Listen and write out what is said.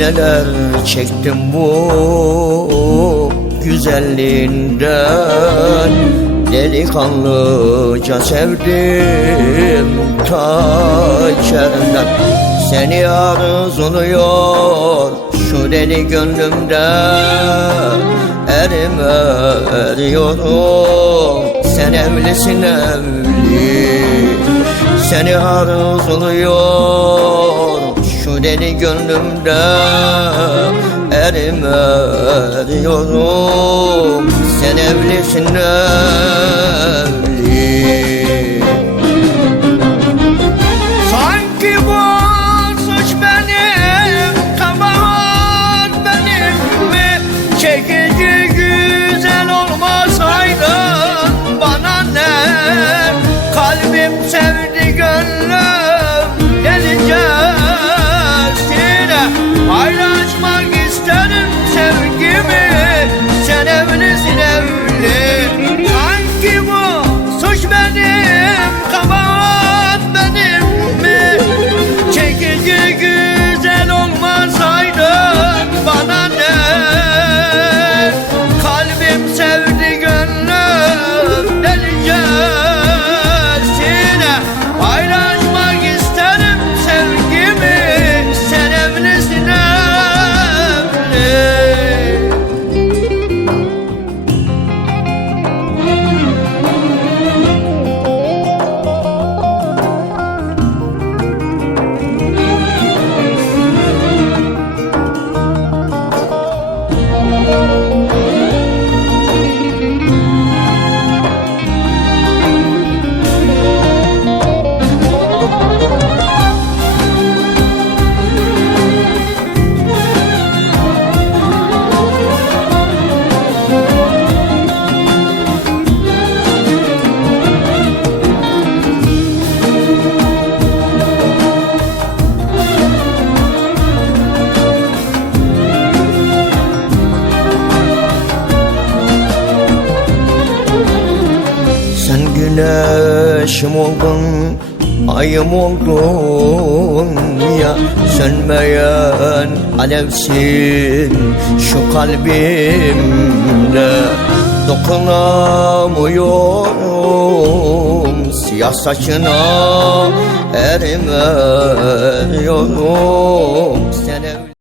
Neler çektim bu güzelliğinden? Delikanlıca sevdim ta içerimden Seni arzuluyor şu deli gönlümde Erime eriyorum sen evlisin evli. Seni arzuluyor deli gönlümde Erime eriyorum sen evlisin evli güneşim oldun, ayım oldun ya. Sönmeyen alevsin şu kalbimde. Dokunamıyorum siyah saçına Erime eriyorum